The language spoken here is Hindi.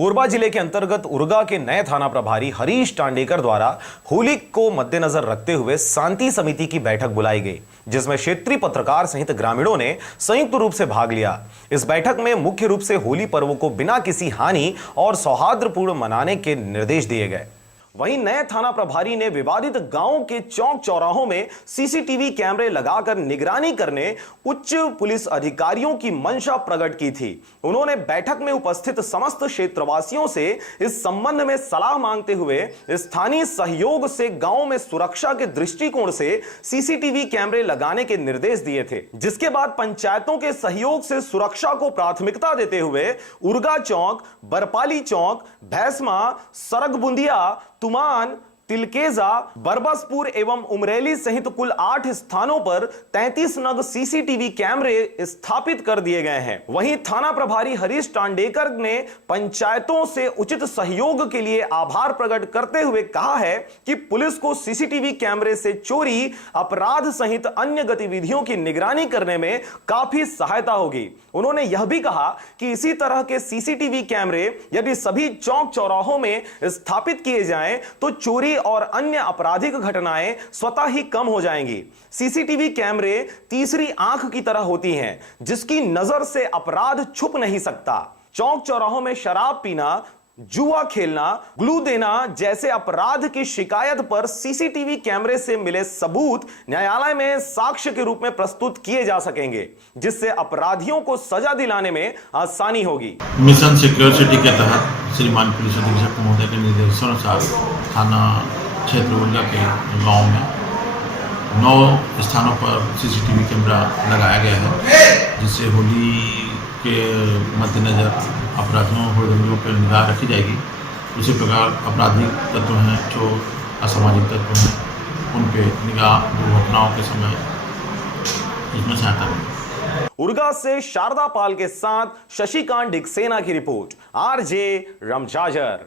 कोरबा जिले के अंतर्गत उरगा के नए थाना प्रभारी हरीश टांडेकर द्वारा होली को मद्देनजर रखते हुए शांति समिति की बैठक बुलाई गई, जिसमें क्षेत्रीय पत्रकार सहित ग्रामीणों ने संयुक्त रूप से भाग लिया। इस बैठक में मुख्य रूप से होली पर्व को बिना किसी हानि और सौहार्दपूर्ण मनाने के निर्देश दिए गए। वहीं नए थाना प्रभारी ने विवादित गांवों के चौक चौराहों में सीसीटीवी कैमरे लगाकर निगरानी करने उच्च पुलिस अधिकारियों की मंशा प्रकट की थी। उन्होंने बैठक में उपस्थित समस्त क्षेत्रवासियों से इस संबंध में सलाह मांगते हुए स्थानीय सहयोग से गांव में सुरक्षा के दृष्टिकोण से सीसीटीवी कैमरे लगाने के निर्देश दिए थे, जिसके बाद पंचायतों के सहयोग से सुरक्षा को प्राथमिकता देते हुए उरगा चौक, बरपाली चौक, भैंसमा, सरगबुंदिया, तुमान, तिलकेजा, बरबसपुर एवं उमरेली सहित कुल 8 स्थानों पर 33 नग सीसीटीवी कैमरे स्थापित कर दिए गए हैं। वहीं थाना प्रभारी हरीश टांडेकर ने पंचायतों से उचित सहयोग के लिए आभार प्रकट करते हुए कहा है कि पुलिस को सीसीटीवी कैमरे से चोरी, अपराध सहित अन्य गतिविधियों की निगरानी करने में काफी सहायता होगी। उन्होंने यह भी कहा कि इसी तरह के सीसीटीवी कैमरे यदि सभी चौक चौराहों में स्थापित किए जाएं तो चोरी और अन्य आपराधिक घटनाएं स्वतः ही कम हो जाएंगी। सीसीटीवी कैमरे तीसरी आंख की तरह होती हैं, जिसकी नजर से अपराध छुप नहीं सकता। चौक चौराहों में शराब पीना, जुआ खेलना, ग्लू देना जैसे अपराध की शिकायत पर सीसीटीवी कैमरे से मिले सबूत न्यायालय में साक्ष्य के रूप में प्रस्तुत किए जा सकेंगे, जिससे अपराधियों को सजा दिलाने में आसानी होगी। मिशन सिक्योर सिटी के तहत श्रीमान पुलिस अधीक्षक महोदय के निर्देशानुसार थाना क्षेत्र उरगा के गांव में 9 स्थानों पर सीसीटीवी कैमरा लगाया गया है, जिससे होली के मद्देनजर अपराधियों हुड़दंगियों पर निगाह रखी जाएगी। उसी प्रकार आपराधिक तत्व हैं जो असामाजिक तत्व हैं, उन पर निगाह दुर्घटनाओं के समय इसमें सहायता मिलेगी। उरगा से शारदा पाल के साथ शशिकांत डिक्सेना की रिपोर्ट, आरजे रमजाजर।